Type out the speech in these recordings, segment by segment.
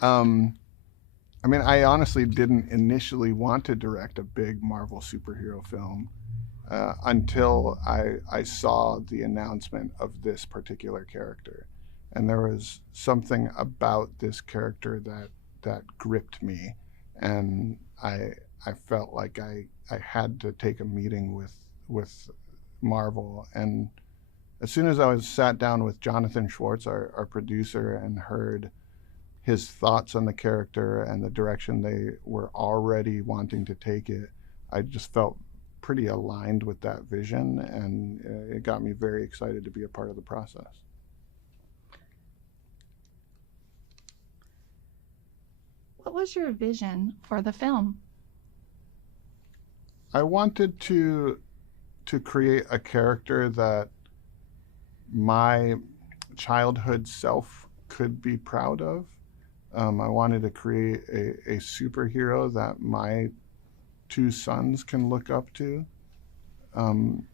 um, I mean, I honestly didn't initially want to direct a big Marvel superhero film until I saw the announcement of this particular character, and there was something about this character that gripped me, and I felt like I had to take a meeting with Marvel. And as soon as I was sat down with Jonathan Schwartz, our producer, and heard his thoughts on the character and the direction they were already wanting to take it, I just felt pretty aligned with that vision, and it got me very excited to be a part of the process. What was your vision for the film? I wanted to create a character that my childhood self could be proud of. I wanted to create a superhero that my two sons can look up to. Um,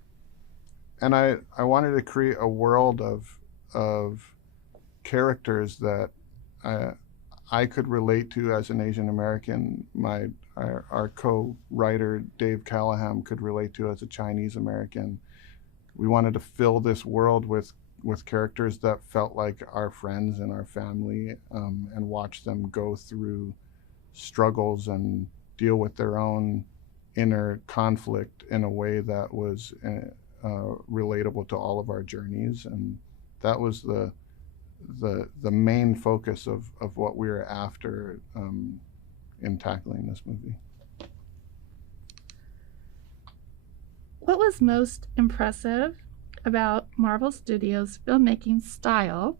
and I wanted to create a world of characters that I, I could relate to as an Asian American. Our co-writer Dave Callahan could relate to as a Chinese American. We wanted to fill this world with characters that felt like our friends and our family, and watch them go through struggles and deal with their own inner conflict in a way that was relatable to all of our journeys. And that was the main focus of what we were after in tackling this movie. What was most impressive about Marvel Studios' filmmaking style,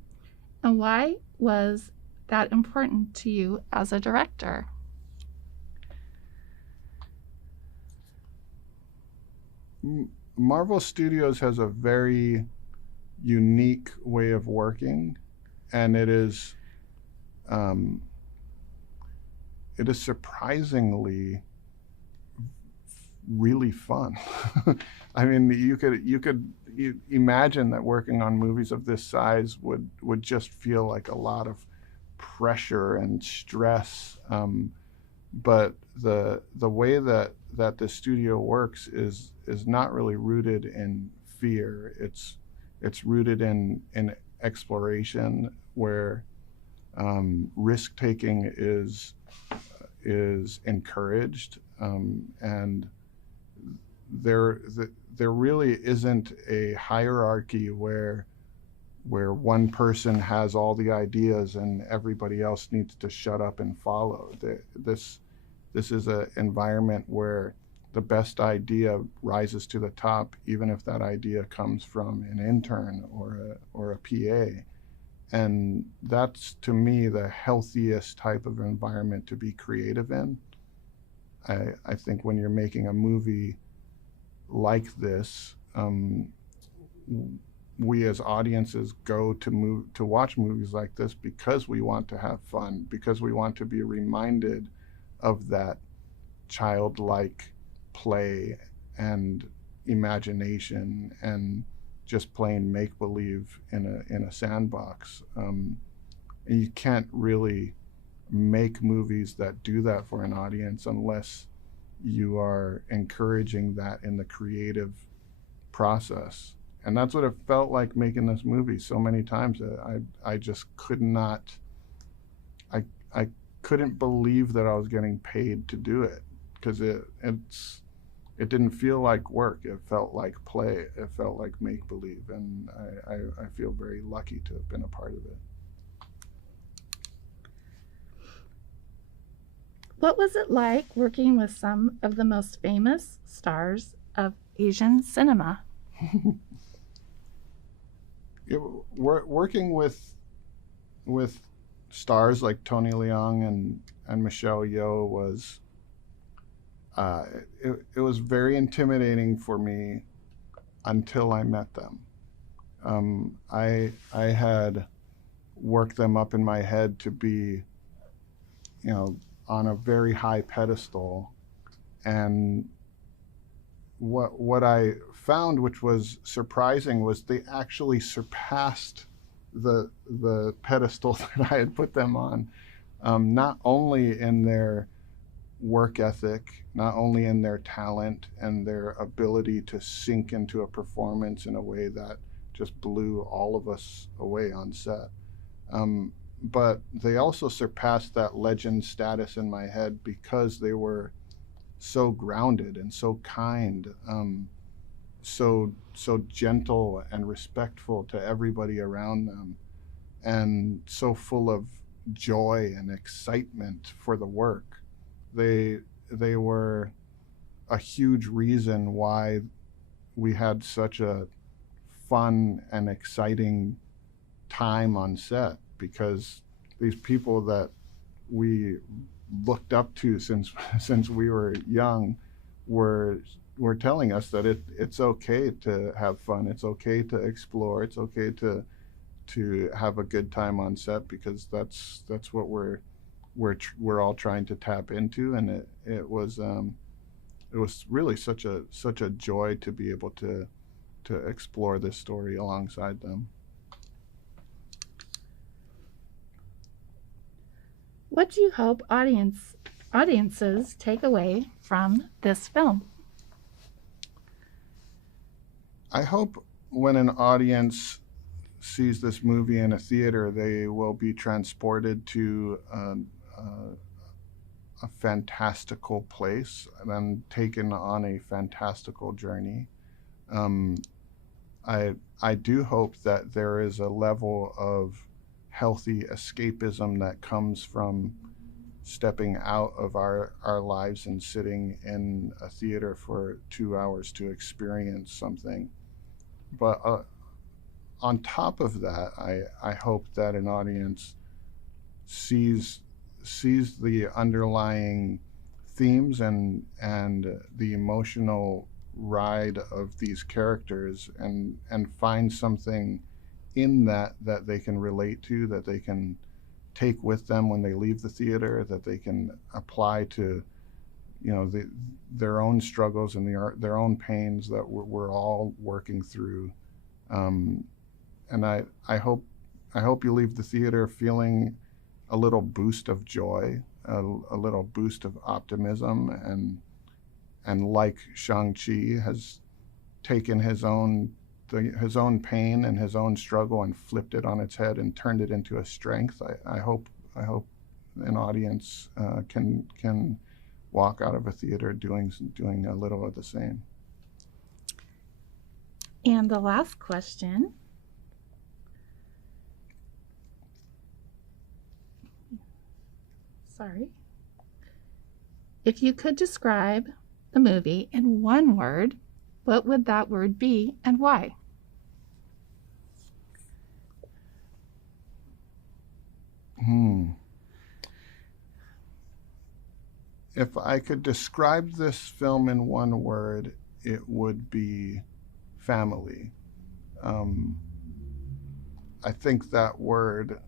and why was that important to you as a director? Marvel Studios has a very unique way of working, and um, it is surprisingly really fun. I mean, you imagine that working on movies of this size would just feel like a lot of pressure and stress. But the way that the studio works is not really rooted in fear. It's rooted in exploration, where risk taking is encouraged, and there there really isn't a hierarchy where one person has all the ideas and everybody else needs to shut up and follow. This is an environment where the best idea rises to the top, even if that idea comes from an intern or a PA. And that's, to me, the healthiest type of environment to be creative in. I think when you're making a movie like this, we as audiences go to watch movies like this because we want to have fun, because we want to be reminded of that childlike play and imagination and just plain make believe in a sandbox. And you can't really make movies that do that for an audience unless you are encouraging that in the creative process. And that's what it felt like making this movie so many times. I just could not, I couldn't believe that I was getting paid to do it, because it didn't feel like work. It felt like play. It felt like make believe, and I feel very lucky to have been a part of it. What was it like working with some of the most famous stars of Asian cinema? Working with stars like Tony Leung and Michelle Yeoh was it was very intimidating for me until I met them. I had worked them up in my head to be, on a very high pedestal, and what I found, which was surprising, was they actually surpassed the pedestal that I had put them on, not only in their work ethic, not only in their talent and their ability to sink into a performance in a way that just blew all of us away on set. Um, but they also surpassed that legend status in my head because they were so grounded and so kind, so gentle and respectful to everybody around them, and so full of joy and excitement for the work. They they were a huge reason why we had such a fun and exciting time on set, because these people that we looked up to since we were young were were telling us that it's okay to have fun, it's okay to explore, it's okay to have a good time on set, because that's what we're all trying to tap into. And it was really such a joy to be able to explore this story alongside them. What do you hope audiences take away from this film? I hope when an audience sees this movie in a theater, they will be transported to a fantastical place and then taken on a fantastical journey. Um, I do hope that there is a level of healthy escapism that comes from stepping out of our lives and sitting in a theater for 2 hours to experience something. But on top of that, I hope that an audience sees sees the underlying themes and the emotional ride of these characters, and find something in that they can relate to, that they can take with them when they leave the theater, that they can apply to, their own struggles and their own pains that we're all working through. Um, and I hope you leave the theater feeling a little boost of joy, a little boost of optimism, and like Shang-Chi has taken his own pain and his own struggle and flipped it on its head and turned it into a strength. I hope an audience can walk out of a theater doing a little of the same. And the last question. Sorry. If you could describe the movie in one word, what would that word be and why? If I could describe this film in one word, it would be family. Um, I think that word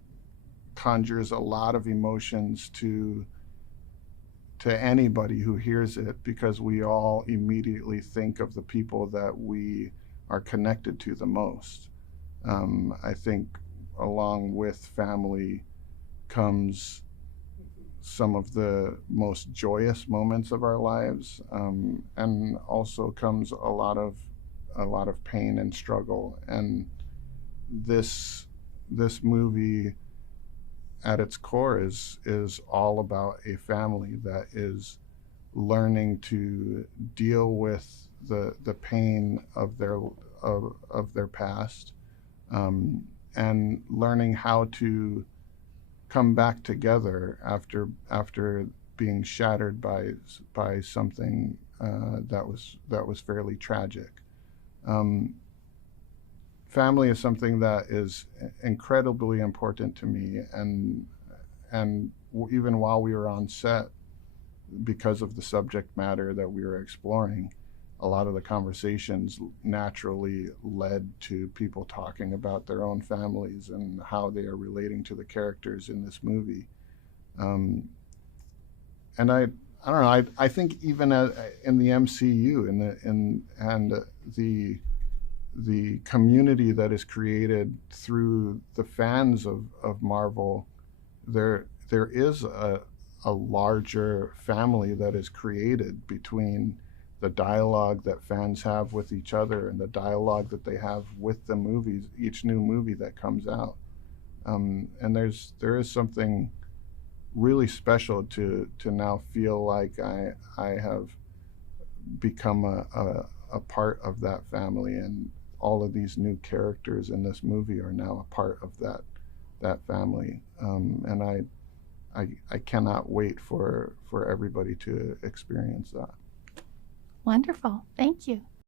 conjures a lot of emotions to anybody who hears it, because we all immediately think of the people that we are connected to the most. I think along with family comes some of the most joyous moments of our lives, and also comes a lot of pain and struggle. And this movie at its core is all about a family that is learning to deal with the pain of their past, and learning how to come back together after being shattered by something that was fairly tragic. Um, Family is something that is incredibly important to me, and even while we were on set, because of the subject matter that we were exploring, a lot of the conversations naturally led to people talking about their own families and how they are relating to the characters in this movie. Um, and I don't know. I think even in the MCU, in the in and the the community that is created through the fans of Marvel, there is a larger family that is created between the dialogue that fans have with each other and the dialogue that they have with the movies, each new movie that comes out. And there is something really special to now feel like I have become a part of that family, and all of these new characters in this movie are now a part of that family. And I cannot wait for everybody to experience that. Wonderful. Thank you.